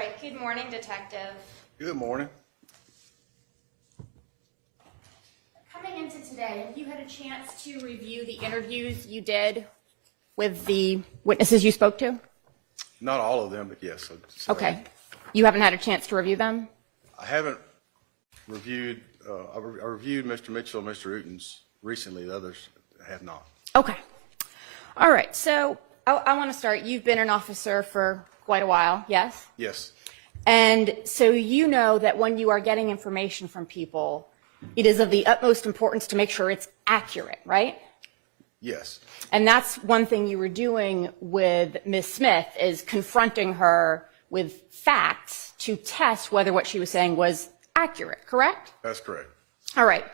right, good morning, Detective. Good morning. Coming into today, have you had a chance to review the interviews you did with the witnesses you spoke to? Not all of them, but yes. Okay. You haven't had a chance to review them? I haven't reviewed, I reviewed Mr. Mitchell and Mr. Uten's recently. The others have not. Okay. All right, so I want to start. You've been an officer for quite a while, yes? Yes. And so you know that when you are getting information from people, it is of the utmost importance to make sure it's accurate, right? Yes. And that's one thing you were doing with Ms. Smith, is confronting her with facts to test whether what she was saying was accurate, correct? That's correct. All right.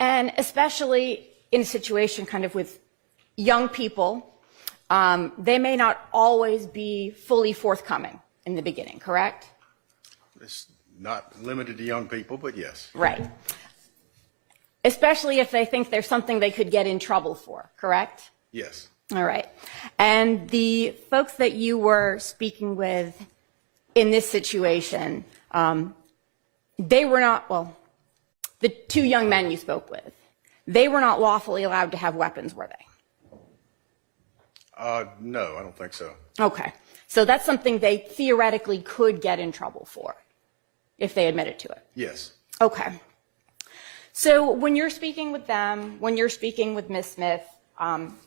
And especially in a situation kind of with young people, they may not always be fully forthcoming in the beginning, correct? It's not limited to young people, but yes. Right. Especially if they think there's something they could get in trouble for, correct? Yes. All right. And the folks that you were speaking with in this situation, they were not, well, the two young men you spoke with, they were not lawfully allowed to have weapons, were they? No, I don't think so. Okay. So that's something they theoretically could get in trouble for if they admitted to it? Yes. Okay. So when you're speaking with them, when you're speaking with Ms. Smith,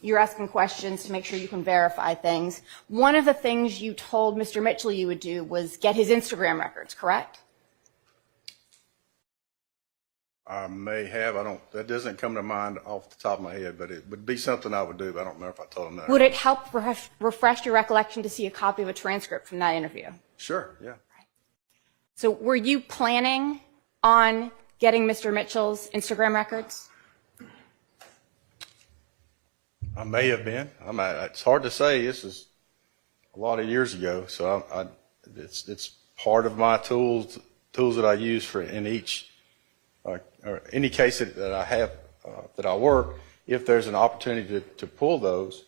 you're asking questions to make sure you can verify things. One of the things you told Mr. Mitchell you would do was get his Instagram records, correct? I may have. That doesn't come to mind off the top of my head, but it would be something I would do, but I don't remember if I told him that. Would it help refresh your recollection to see a copy of a transcript from that interview? Sure, yeah. So were you planning on getting Mr. Mitchell's Instagram records? I may have been. It's hard to say. This is a lot of years ago, so it's part of my tools that I use for in each or any case that I have that I work. If there's an opportunity to pull those,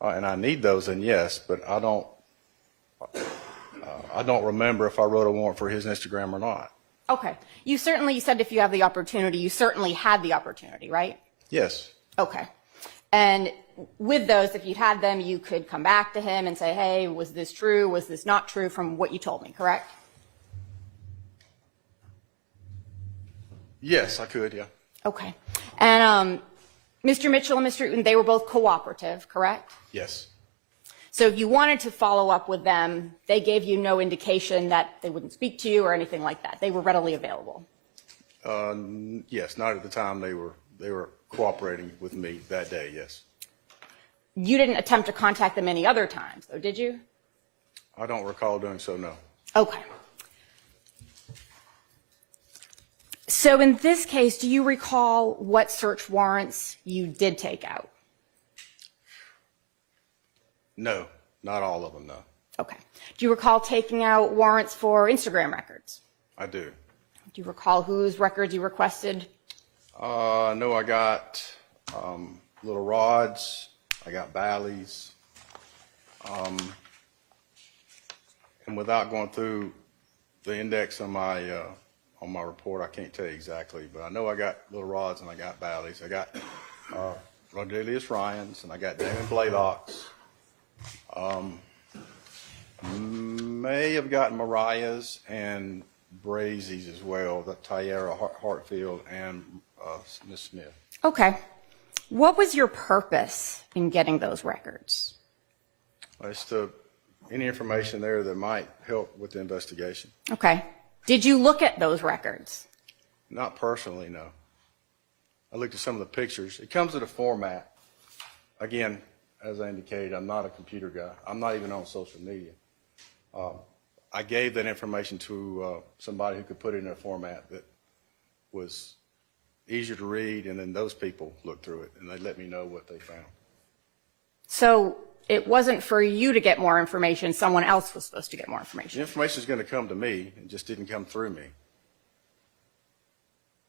and I need those, then yes. But I don't remember if I wrote a warrant for his Instagram or not. Okay. You said if you have the opportunity, you certainly had the opportunity, right? Yes. Okay. And with those, if you had them, you could come back to him and say, hey, was this true? Was this not true from what you told me, correct? Yes, I could, yeah. Okay. And Mr. Mitchell and Mr. Uten, they were both cooperative, correct? Yes. So if you wanted to follow up with them, they gave you no indication that they wouldn't speak to you or anything like that. They were readily available. Yes, not at the time they were cooperating with me that day, yes. You didn't attempt to contact them any other times, though, did you? I don't recall doing so, no. Okay. So in this case, do you recall what search warrants you did take out? No, not all of them, no. Okay. Do you recall taking out warrants for Instagram records? I do. Do you recall whose records you requested? No, I got Lil Rod's, I got Bally's, and without going through the index on my report, I can't tell you exactly, but I know I got Lil Rod's and I got Bally's. I got Rodalius Ryan's and I got Damon Blalock's. May have gotten Mariah's and Brazy's as well, the Tyara Hartfield and Ms. Smith. Okay. What was your purpose in getting those records? It's any information there that might help with the investigation. Okay. Did you look at those records? Not personally, no. I looked at some of the pictures. It comes in a format. Again, as I indicated, I'm not a computer guy. I'm not even on social media. I gave that information to somebody who could put it in a format that was easier to read, and then those people looked through it, and they let me know what they found. So it wasn't for you to get more information. Someone else was supposed to get more information. The information is going to come to me. It just didn't come through me.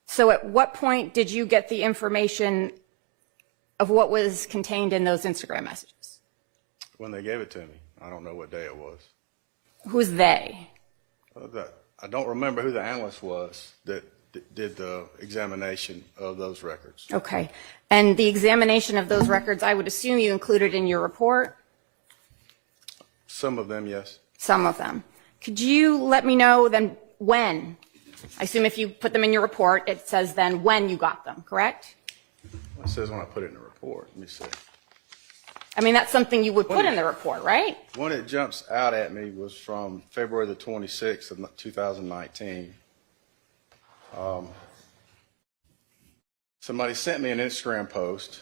So at what point did you get the information of what was contained in those Instagram messages? When they gave it to me. I don't know what day it was. Who's they? I don't remember who the analyst was that did the examination of those records. Okay. And the examination of those records, I would assume you included in your report? Some of them, yes. Some of them. Could you let me know then when? I assume if you put them in your report, it says then when you got them, correct? It says when I put it in the report. Let me see. I mean, that's something you would put in the report, right? One that jumps out at me was from February the 26th of 2019. Somebody sent me an Instagram post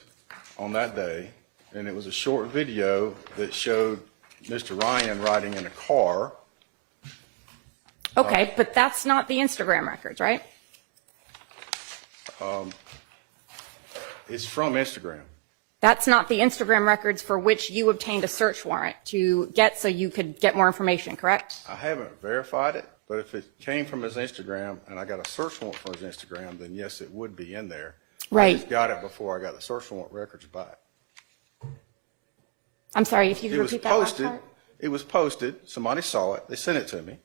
on that day, and it was a short video that showed Mr. Ryan riding in a car. Okay, but that's not the Instagram records, right? It's from Instagram. That's not the Instagram records for which you obtained a search warrant to get so you could get more information, correct? I haven't verified it, but if it came from his Instagram and I got a search warrant for his Instagram, then yes, it would be in there. Right. I just got it before I got the search warrant records back. I'm sorry, if you could repeat that last part. It was posted. Somebody saw it. They sent it to me.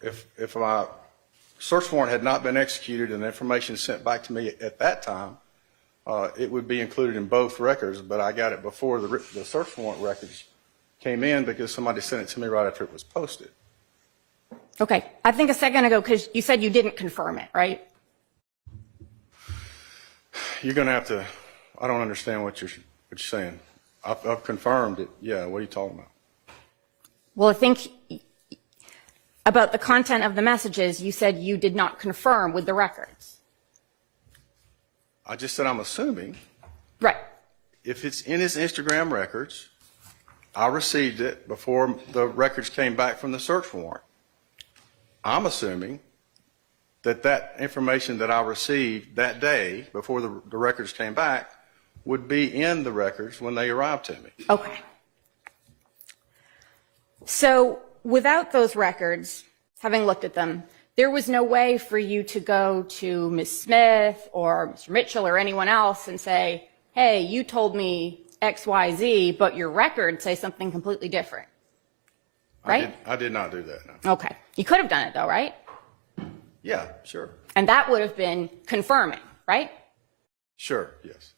If my search warrant had not been executed and the information sent back to me at that time, it would be included in both records, but I got it before the search warrant records came in because somebody sent it to me right after it was posted. Okay, I think a second ago, because you said you didn't confirm it, right? You're going to have to, I don't understand what you're saying. I've confirmed it. Yeah, what are you talking about? Well, I think about the content of the messages, you said you did not confirm with the records. I just said I'm assuming. Right. If it's in his Instagram records, I received it before the records came back from the search warrant. I'm assuming that that information that I received that day before the records came back would be in the records when they arrived to me. Okay. So without those records, having looked at them, there was no way for you to go to Ms. Smith or Mr. Mitchell or anyone else and say, hey, you told me X, Y, Z, but your records say something completely different. Right? I did not do that, no. Okay. You could have done it though, right? Yeah, sure. And that would have been confirming, right? Sure, yes.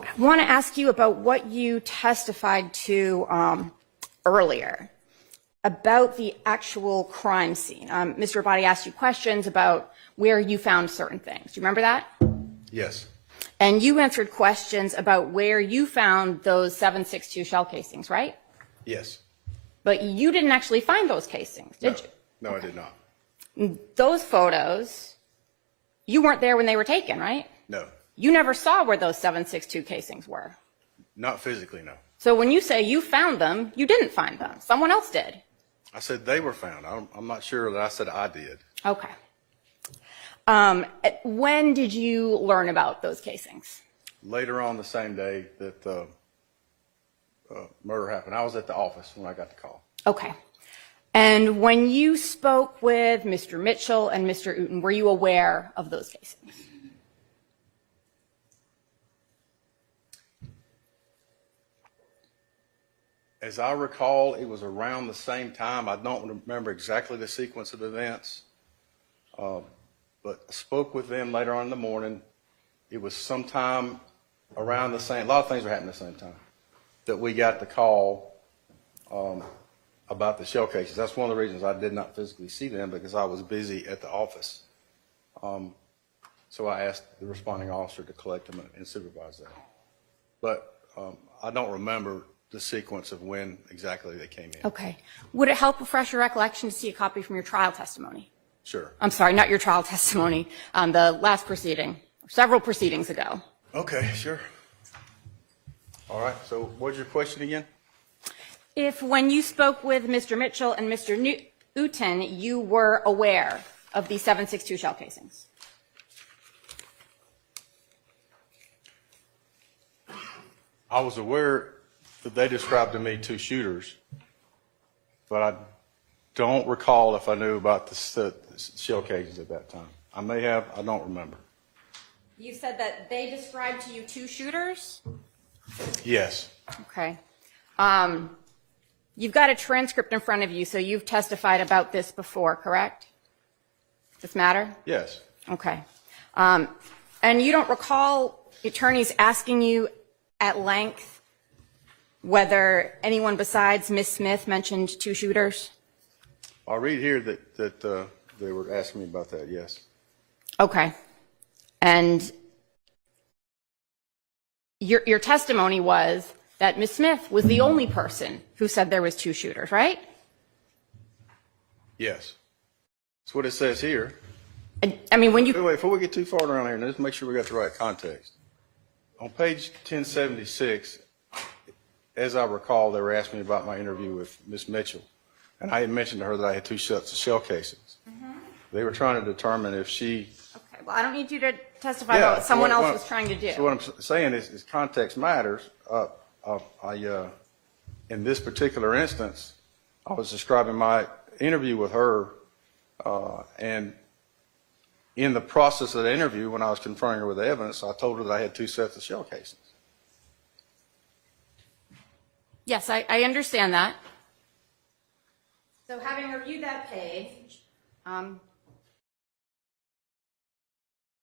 I want to ask you about what you testified to earlier about the actual crime scene. Mr. Abbasi asked you questions about where you found certain things. Do you remember that? Yes. And you answered questions about where you found those 7.62 shell casings, right? Yes. But you didn't actually find those casings, did you? No, I did not. Those photos, you weren't there when they were taken, right? No. You never saw where those 7.62 casings were. Not physically, no. So when you say you found them, you didn't find them. Someone else did. I said they were found. I'm not sure that I said I did. Okay. When did you learn about those casings? Later on the same day that the murder happened. I was at the office when I got the call. Okay. And when you spoke with Mr. Mitchell and Mr. Uten, were you aware of those casings? As I recall, it was around the same time. I don't remember exactly the sequence of events, but I spoke with them later on in the morning. It was sometime around the same, a lot of things were happening at the same time, that we got the call about the shell cases. That's one of the reasons I did not physically see them, because I was busy at the office. So I asked the responding officer to collect them and supervise that. But I don't remember the sequence of when exactly they came in. Okay. Would it help refresh your recollection to see a copy from your trial testimony? Sure. I'm sorry, not your trial testimony, the last proceeding, several proceedings ago. Okay, sure. All right, so what's your question again? If when you spoke with Mr. Mitchell and Mr. Uten, you were aware of the 7.62 shell casings? I was aware that they described to me two shooters, but I don't recall if I knew about the shell casings at that time. I may have, I don't remember. You said that they described to you two shooters? Yes. Okay. You've got a transcript in front of you, so you've testified about this before, correct? Does this matter? Yes. Okay. And you don't recall attorneys asking you at length whether anyone besides Ms. Smith mentioned two shooters? I read here that they were asking me about that, yes. Okay. And your testimony was that Ms. Smith was the only person who said there was two shooters, right? Yes. That's what it says here. I mean, when you... Wait, before we get too far around here, let's make sure we got the right context. On page 1076, as I recall, they were asking me about my interview with Ms. Mitchell, and I had mentioned to her that I had two sets of shell casings. They were trying to determine if she... Okay, well, I don't need you to testify about what someone else was trying to do. So what I'm saying is context matters. In this particular instance, I was describing my interview with her, and in the process of the interview, when I was confronting her with the evidence, I told her that I had two sets of shell casings. Yes, I understand that. So having reviewed that page,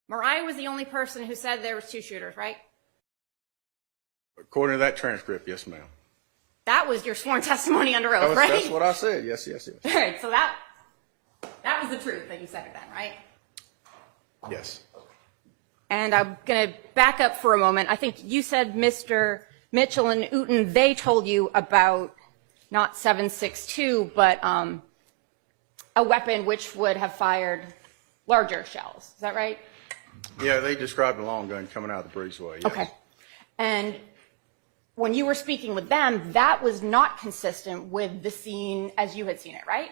Mariah was the only person who said there was two shooters, right? According to that transcript, yes, ma'am. That was your sworn testimony under oath, right? That's what I said, yes. All right, so that was the truth that you said it then, right? Yes. And I'm going to back up for a moment. I think you said Mr. Mitchell and Uten, they told you about not 7.62, but a weapon which would have fired larger shells. Is that right? Yeah, they described a long gun coming out of the breezeway, yes. Okay. And when you were speaking with them, that was not consistent with the scene as you had seen it, right?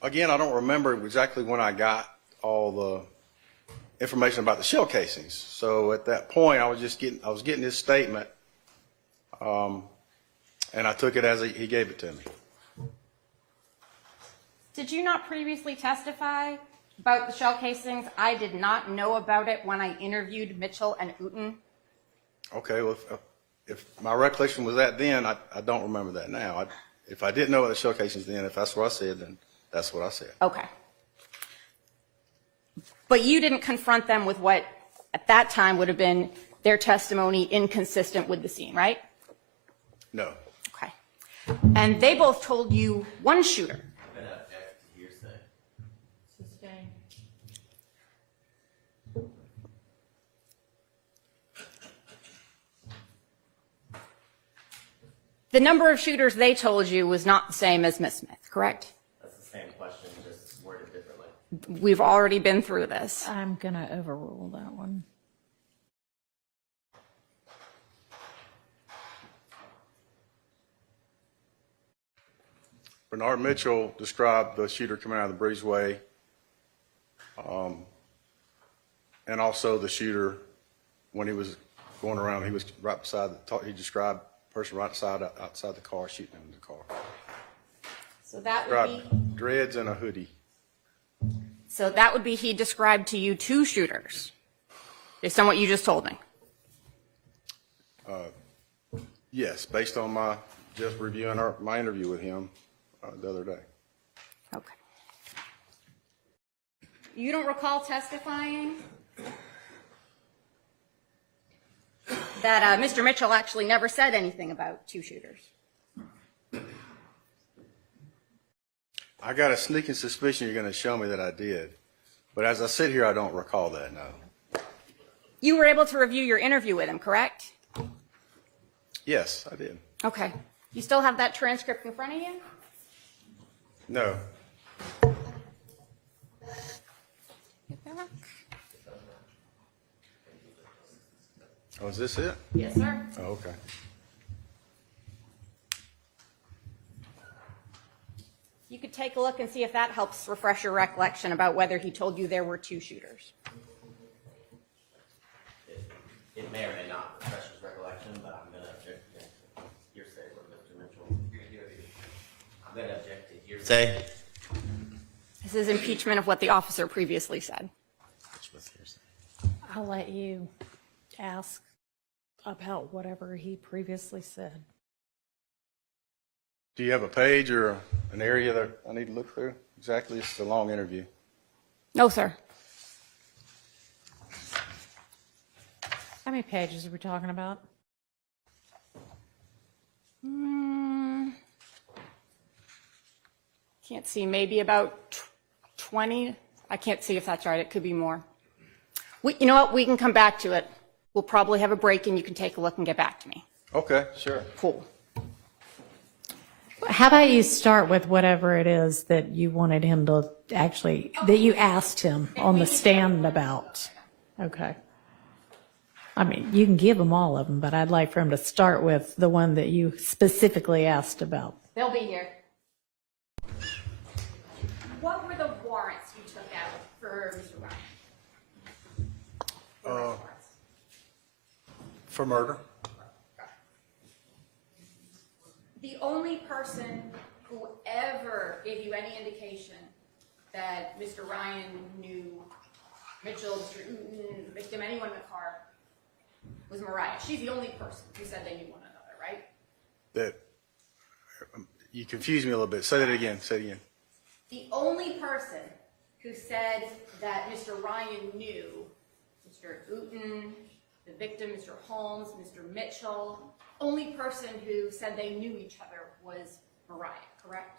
Again, I don't remember exactly when I got all the information about the shell casings. So at that point, I was getting his statement, and I took it as he gave it to me. Did you not previously testify about the shell casings? I did not know about it when I interviewed Mitchell and Uten. Okay, well, if my recollection was that then, I don't remember that now. If I didn't know about the shell casings then, if that's what I said, then that's what I said. Okay. But you didn't confront them with what at that time would have been their testimony inconsistent with the scene, right? No. Okay. And they both told you one shooter. I'm gonna object to hearsay. Sustained. The number of shooters they told you was not the same as Miss Smith, correct? That's the same question, just worded differently. We've already been through this. I'm gonna overrule that one. Bernard Mitchell described the shooter coming out of the breezeway, and also the shooter when he was going around. He was right beside he described the person right outside the car shooting him in the car. So that would Described dreads and a hoodie. So that would be he described to you two shooters, based on what you just told me. Yes, based on my just reviewing my interview with him the other day. Okay. You don't recall testifying that Mr. Mitchell actually never said anything about two shooters? I got a sneaking suspicion you're going to show me that I did, but as I sit here, I don't recall that, no. You were able to review your interview with him, correct? Yes, I did. Okay. You still have that transcript in front of you? No. Get back. Oh, is this it? Yes, sir. Oh, okay. You could take a look and see if that helps refresh your recollection about whether he told you there were two shooters. It may or may not refresh his recollection, but I'm gonna object to hearsay from Mr. Mitchell. I'm gonna object to hearsay. This is impeachment of what the officer previously said. Which was hearsay. I'll let you ask About whatever he previously said. Do you have a page or an area that I need to look through? Exactly, it's a long interview. No, sir. How many pages are we talking about? Can't see, maybe about 20. I can't see if that's right. It could be more. You know what? We can come back to it. We'll probably have a break and you can take a look and get back to me. Okay, sure. Cool. How about you start with whatever it is that you wanted him to actually, that you asked him on the stand about? Okay. I mean, you can give him all of them, but I'd like for him to start with the one that you specifically asked about. They'll be here. What were the warrants you took out for Mr. Ryan? For murder? The only person who ever gave you any indication that Mr. Ryan knew Mitchell, Mr. Uten, the victim, anyone in the car, was Mariah. She's the only person who said they knew one another, right? That, you confused me a little bit. Say that again, say it again. The only person who said that Mr. Ryan knew Mr. Uten, the victim, Mr. Holmes, Mr. Mitchell, only person who said they knew each other was Mariah, correct?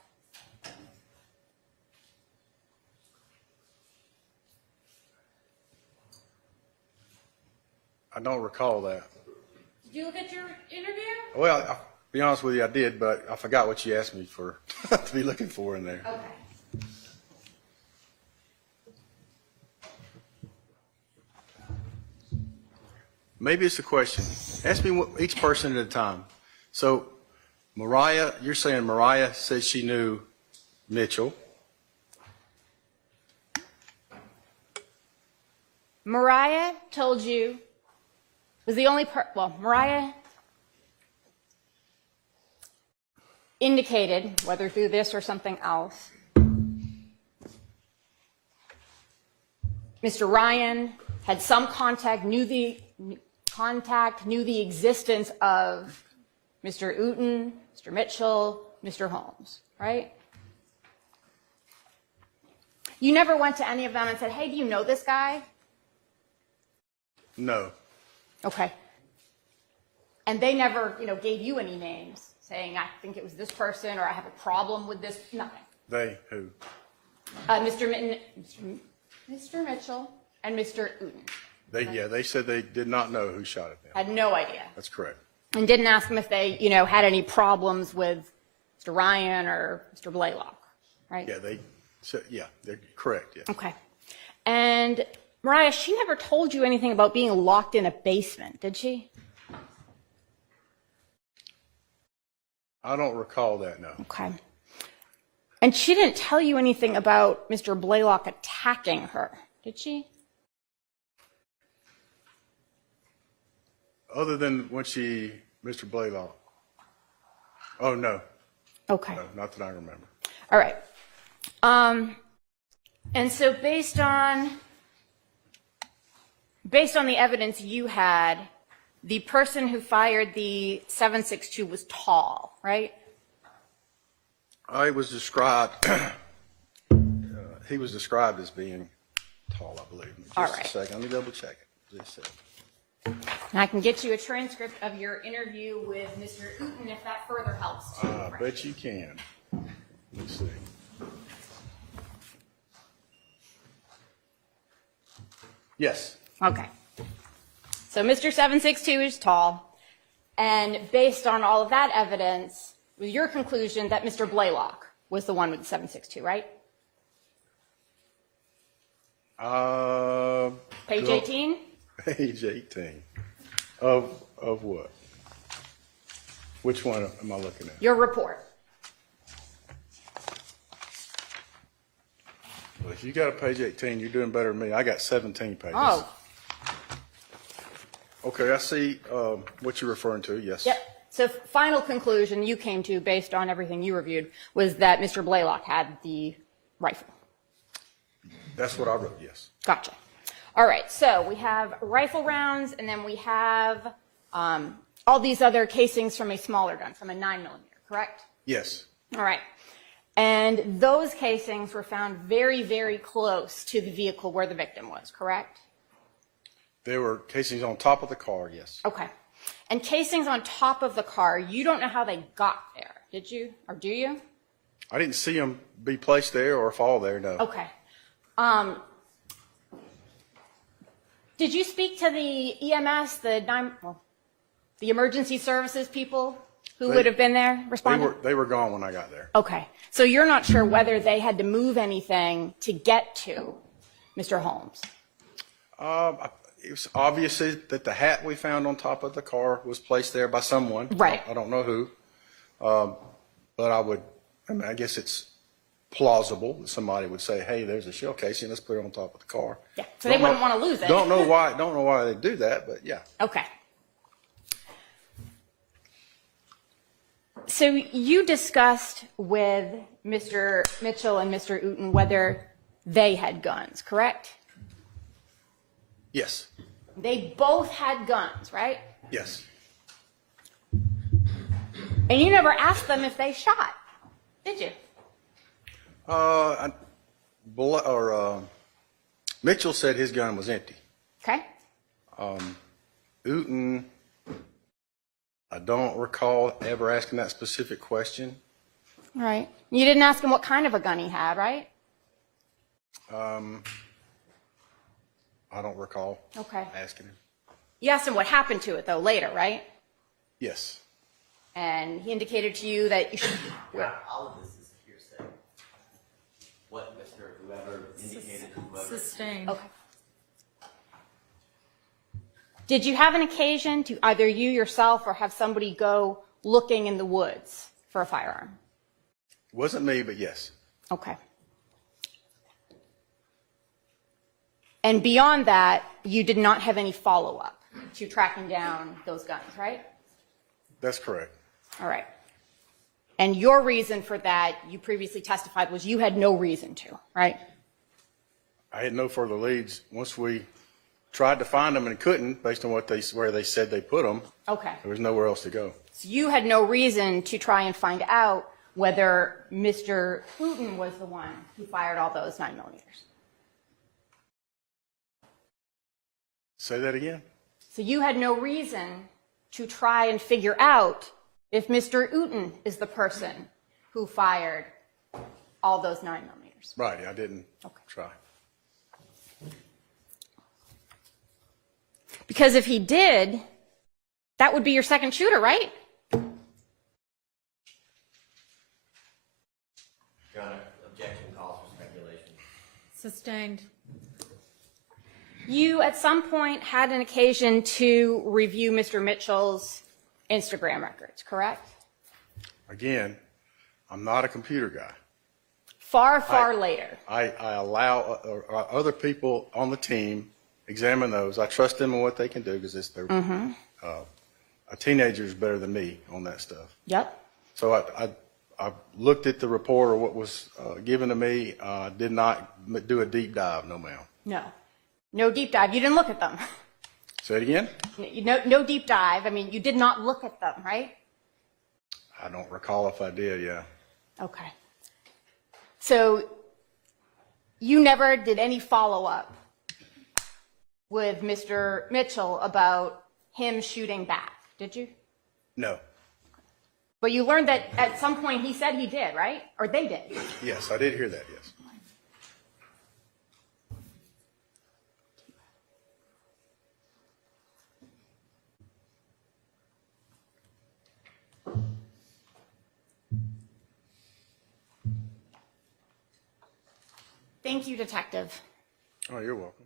I don't recall that. Did you look at your interview? Well, I'll be honest with you, I did, but I forgot what you asked me for to be looking for in there. Okay. Maybe it's a question. Ask me each person at a time. So, Mariah, you're saying Mariah said she knew Mitchell. Mariah told you, was the only Mariah indicated, whether through this or something else, Mr. Ryan had some contact, knew the existence of Mr. Uten, Mr. Mitchell, Mr. Holmes, right? You never went to any of them and said, hey, do you know this guy? No. Okay. And they never, gave you any names saying, I think it was this person or I have a problem with this, nothing. They, who? Mr. Mitchell and Mr. Uten. They said they did not know who shot at them. Had no idea. That's correct. And didn't ask them if they, had any problems with Mr. Ryan or Mr. Blalock, right? Yeah, they said, yeah, they're correct, yeah. Okay. And Mariah, she never told you anything about being locked in a basement, did she? I don't recall that, no. Okay. And she didn't tell you anything about Mr. Blalock attacking her, did she? Other than when Mr. Blalock. Oh, no. Okay. No, not that I remember. All right. And so based on the evidence you had, the person who fired the 7.62 was tall, right? I was described, he was described as being tall, I believe. Just All right. a second, let me double check it. Just a second. And I can get you a transcript of your interview with Mr. Uten if that further helps too. I bet you can. Let's see. Yes. Okay. So Mr. 7.62 is tall, and based on all of that evidence, was your conclusion that Mr. Blalock was the one with the 7.62, right? Page 18? Page 18. Of what? Which one am I looking at? Your report. Well, if you got a page 18, you're doing better than me. I got 17 pages. Oh, Okay, I see what you're referring to, yes. yep. So final conclusion you came to based on everything you reviewed was that Mr. Blalock had the rifle. That's what I wrote, yes. Gotcha. All right, so we have rifle rounds, and then we have all these other casings from a smaller gun, from a 9mm, correct? Yes. All right. And those casings were found very, very close to the vehicle where the victim was, correct? There were casings on top of the car, yes. Okay. And casings on top of the car, you don't know how they got there, did you? Or do you? I didn't see them be placed there or fall there, no. Okay. Did you speak to the EMS, the emergency services people who would have been there responding? They were gone when I got there. Okay. So you're not sure whether they had to move anything to get to Mr. Holmes? It was obvious that the hat we found on top of the car was placed there by someone. Right. I don't know who. But I guess it's plausible that somebody would say, hey, there's a shell casing, let's put it on top of the car. Yeah. So they wouldn't want to lose it. Don't know why they do that, but yeah. Okay. So you discussed with Mr. Mitchell and Mr. Uten whether they had guns, correct? Yes. They both had guns, right? Yes. And you never asked them if they shot, did you? Mitchell said his gun was empty. Okay. Uten, I don't recall ever asking that specific question. Right. You didn't ask him what kind of a gun he had, right? I don't recall asking him. You asked him what happened to it, though, later, right? Yes. And he indicated to you that you should... All of this is hearsay. What whoever indicated to whoever. Sustained. Okay. Did you have an occasion to either you yourself or have somebody go looking in the woods for a firearm? Wasn't me, but yes. Okay. And beyond that, you did not have any follow-up to tracking down those guns, right? That's correct. All right. And your reason for that, you previously testified, was you had no reason to, right? I had no further leads. Once we tried to find them and couldn't, based on where they said they put them, Okay. there was nowhere else to go. So you had no reason to try and find out whether Mr. Putin was the one who fired all those 9mm. Say that again? So you had no reason to try and figure out if Mr. Uten is the person who fired all those 9mm. Right, I didn't try. Because if he did, that would be your second shooter, right? Your Honor, objection calls for speculation. Sustained. You, at some point, had an occasion to review Mr. Mitchell's Instagram records, correct? Again, I'm not a computer guy. Far later. I allow other people on the team examine those. I trust them in what they can do because a teenager is better than me on that stuff. Yep. So I looked at the report or what was given to me. Did not do a deep dive, no ma'am. No. No deep dive. You didn't look at them. Say it again? No deep dive. I mean, you did not look at them, right? I don't recall if I did, yeah. Okay. So you never did any follow-up with Mr. Mitchell about him shooting back, did you? No. But you learned that at some point he said he did, right? Or they did. Yes, I did hear that, yes. Thank you, Detective. Oh, you're welcome.